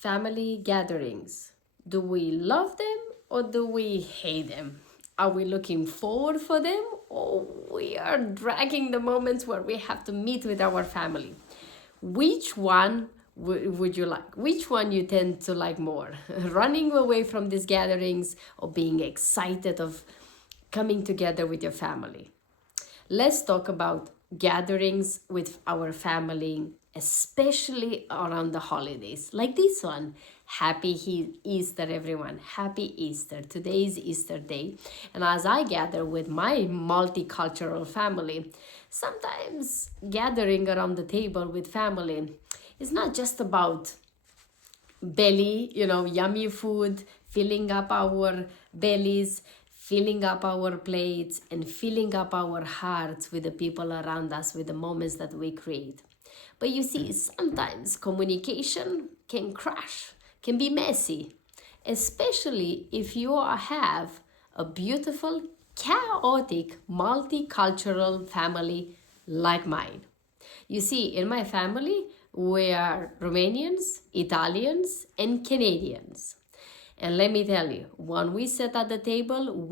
Family gatherings. Do we love them or do we hate them? Are we looking forward for them or we are dragging the moments where we have to meet with our family? Which one would you like? Which one you tend to like more? Running away from these gatherings or being excited of coming together with your family? Let's talk about gatherings with our family, especially around the holidays, like this one. Happy Easter, everyone. Happy Easter. Today is Easter Day. And as I gather with my multicultural family, sometimes gathering around the table with family is not just about belly, yummy food, filling up our bellies, filling up our plates, and filling up our hearts with the people around us, with the moments that we create. But you see, sometimes communication can crash, can be messy, especially if you have a beautiful, chaotic, multicultural family like mine. You see, in my family, we are Romanians, Italians, and Canadians. And let me tell you, when we sit at the table,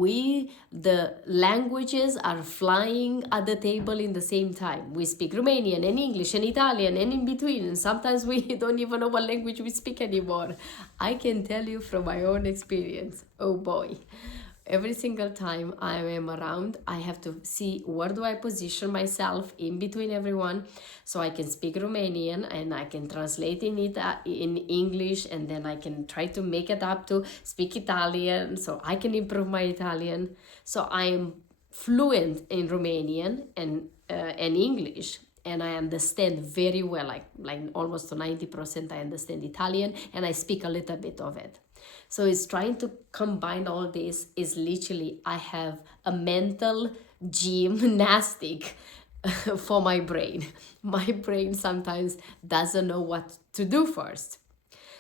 the languages are flying at the table in the same time. We speak Romanian and English and Italian and in between. And sometimes we don't even know what language we speak anymore. I can tell you from my own experience, oh boy. Every single time I am around, I have to see where do I position myself in between everyone so I can speak Romanian and I can translate in English, and then I can try to make it up to speak Italian so I can improve my Italian. So I am fluent in Romanian and English, and I understand very well, like almost to 90% I understand Italian, and I speak a little bit of it. So it's trying to combine all this is literally, I have a mental gymnastic for my brain. My brain sometimes doesn't know what to do first.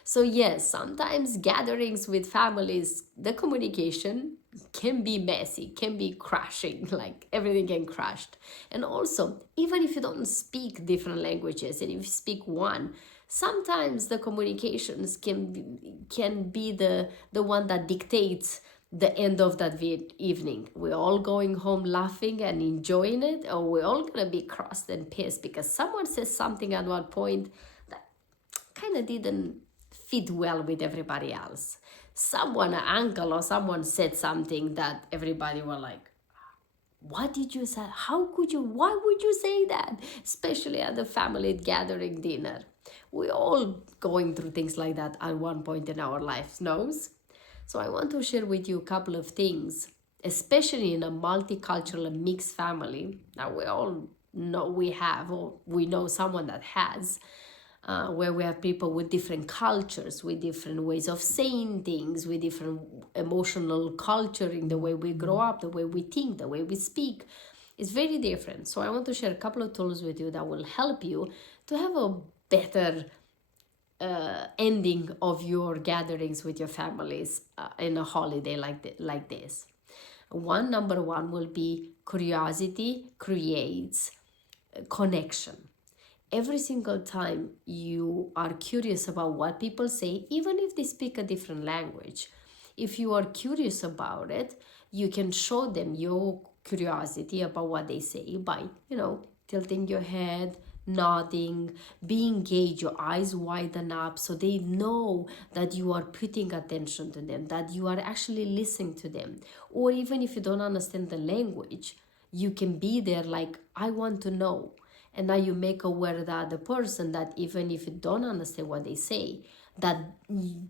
So yes, sometimes gatherings with families, the communication can be messy, can be crashing, like everything can crash. And also, even if you don't speak different languages and if you speak one, sometimes the communications can be the one that dictates the end of that evening. We're all going home laughing and enjoying it, or we're all gonna be crossed and pissed because someone says something at one point that kind of didn't fit well with everybody else. Someone, an uncle or someone said something that everybody were like, what did you say? How could you? Why would you say that? Especially at the family gathering dinner. We're all going through things like that at one point in our lives, knows? So I want to share with you a couple of things, especially in a multicultural and mixed family that we all know we have, or we know someone that has, where we have people with different cultures, with different ways of saying things, with different emotional culture in the way we grow up, the way we think, the way we speak. It's very different. So I want to share a couple of tools with you that will help you to have a better ending of your gatherings with your families in a holiday like this. Number one will be curiosity creates connection. Every single time you are curious about what people say, even if they speak a different language, if you are curious about it, you can show them your curiosity about what they say by, tilting your head, nodding, being engaged, your eyes widen up so they know that you are putting attention to them, that you are actually listening to them. Or even if you don't understand the language, you can be there like, I want to know. And now you make aware the other person that even if you don't understand what they say, that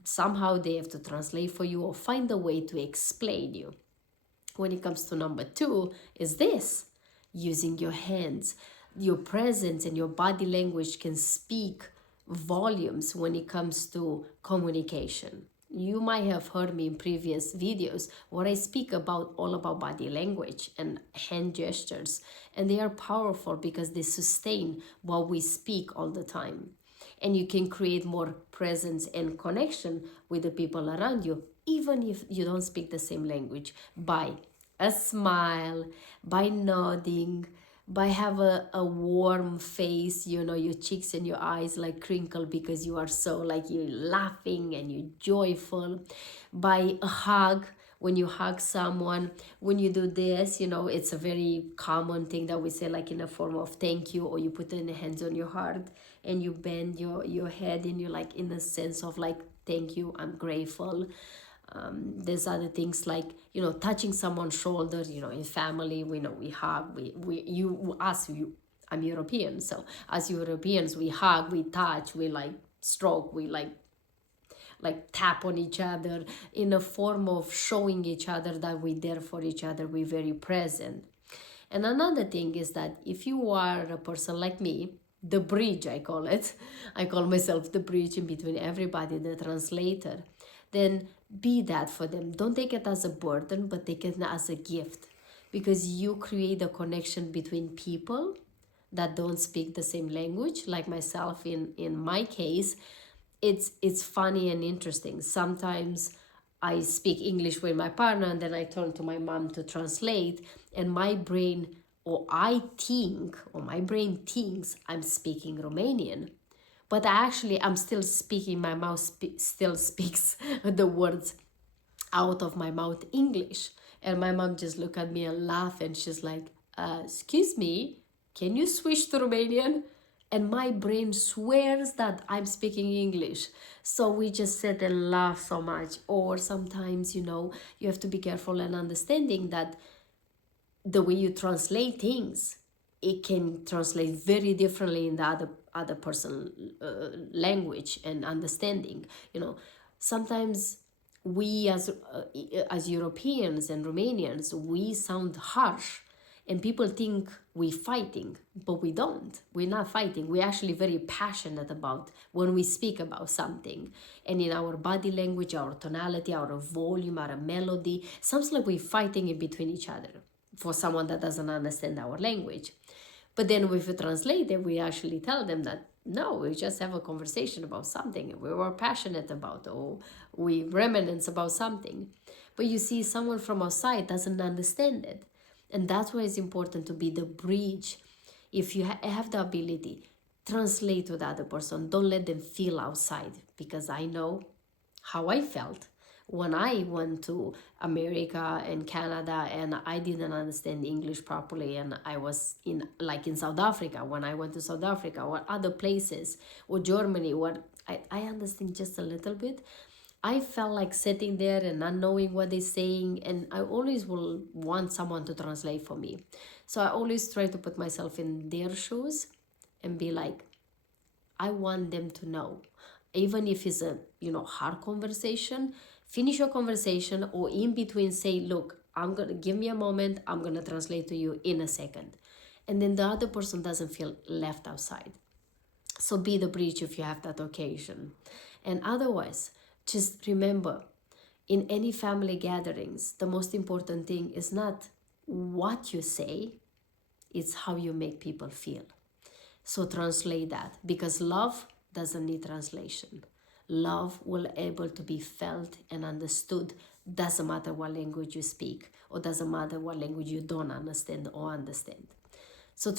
somehow they have to translate for you or find a way to explain you. When it comes to number two, is this, using your hands. Your presence and your body language can speak volumes when it comes to communication. You might have heard me in previous videos where I speak all about body language and hand gestures, and they are powerful because they sustain what we speak all the time. And you can create more presence and connection with the people around you, even if you don't speak the same language, by a smile, by nodding, by have a warm face, you know, your cheeks and your eyes like crinkle because you are so like you're laughing and you're joyful, by a hug, when you hug someone, when you do this, you know, it's a very common thing that we say like in a form of thank you, or you put the hands on your heart and you bend your head and you're like in a sense of like thank you, I'm grateful. There's other things like, you know, touching someone's shoulder, you know, in family, we know we hug, I'm European, so as Europeans, we hug, we touch, we like stroke, we like tap on each other in a form of showing each other that we're there for each other, we're very present. And another thing is that if you are a person like me, the bridge, I call it, I call myself the bridge in between everybody, the translator, then be that for them. Don't take it as a burden, but take it as a gift, because you create a connection between people that don't speak the same language. Like myself, in my case, it's funny and interesting. Sometimes I speak English with my partner and then I turn to my mom to translate, and my brain my brain thinks I'm speaking Romanian, but I'm still speaking, my mouth still speaks the words out of my mouth English. And my mom just look at me and laugh, and she's like, excuse me, can you switch to Romanian? And my brain swears that I'm speaking English. So we just sit and laugh so much. Or sometimes, you know, you have to be careful and understanding that the way you translate things, it can translate very differently in the other person language and understanding. You know, sometimes we as Europeans and Romanians, we sound harsh, and people think we're fighting, but we don't. We're not fighting. We're actually very passionate about when we speak about something. And in our body language, our tonality, our volume, our melody, sounds like we're fighting in between each other for someone that doesn't understand our language. But then if we translate it, we actually tell them that, no, we just have a conversation about something we were passionate about, or we reminisce about something. But you see, someone from outside doesn't understand it. And that's why it's important to be the bridge. If you have the ability, translate to the other person. Don't let them feel outside, because I know how I felt when I went to America and Canada and I didn't understand English properly, and I was in South Africa, when I went to South Africa or other places, or Germany, what I understand just a little bit. I felt like sitting there and not knowing what they're saying, and I always will want someone to translate for me. So I always try to put myself in their shoes and be like, I want them to know. Even if it's a, you know, hard conversation, finish your conversation, or in between say, look, give me a moment, I'm gonna translate to you in a second. And then the other person doesn't feel left outside. So be the bridge if you have that occasion. And otherwise, just remember, in any family gatherings, the most important thing is not what you say, it's how you make people feel. So translate that, because love doesn't need translation. Love will able to be felt and understood. Doesn't matter what language you speak, or doesn't matter what language you don't understand or understand. So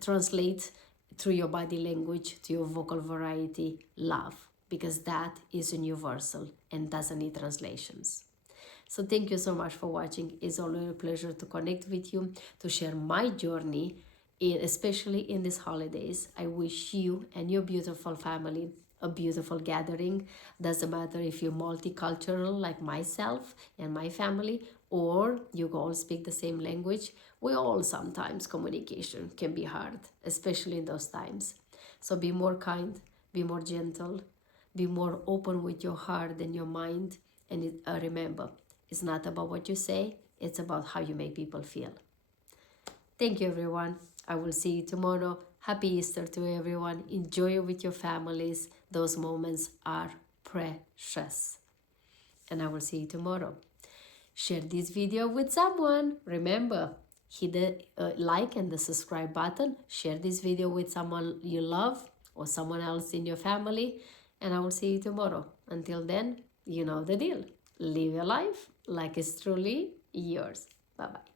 translate through your body language, to your vocal variety, love, because that is universal and doesn't need translations. So thank you so much for watching. It's always a pleasure to connect with you, to share my journey, especially in these holidays. I wish you and your beautiful family a beautiful gathering. Doesn't matter if you're multicultural like myself and my family, or you all speak the same language. We all sometimes communication can be hard, especially in those times. So be more kind, be more gentle, be more open with your heart and your mind. And remember, it's not about what you say, it's about how you make people feel. Thank you, everyone. I will see you tomorrow. Happy Easter to everyone. Enjoy it with your families. Those moments are precious. And I will see you tomorrow. Share this video with someone. Remember, hit the like and the subscribe button. Share this video with someone you love or someone else in your family. And I will see you tomorrow. Until then, you know the deal. Live your life like it's truly yours. Bye-bye.